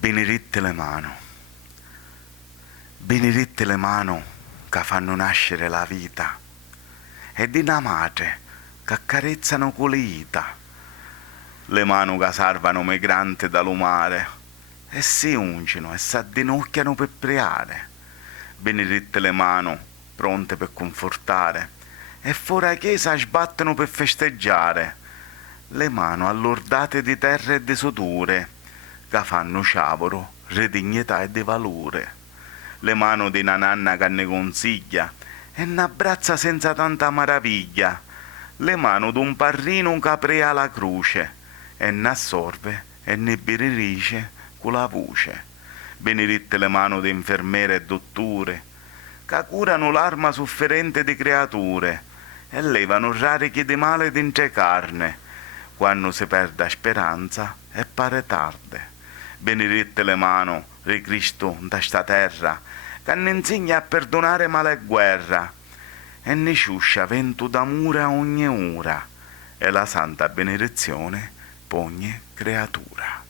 beneditte le mani che fanno nascere la vita, e di una madre che accarezzano con le dita, le mani che salvano migranti dall'umare e si ungino e si addinocchiano per pregare, beneditte le mani pronte per confortare e fuori a chiesa sbattono per festeggiare, le mani allordate di terra e di sudore che fanno ciavoro, di dignità e di valore, le mani di una nanna che ne consiglia e n'abbraccia senza tanta maraviglia, le mani d'un parrino che aprea la croce e n'assorbe e ne benedice con la voce, beneditte le mani di infermiere e dottore che curano l'arma sofferente di creature e levano rarichi di male d'inte carne quando si perde speranza e pare tarde, beneditte le mani di Cristo da sta terra che ne insegna a perdonare male e guerra e ne sciuscia vento d'amore a ogni ora e la santa benedizione per ogni creatura.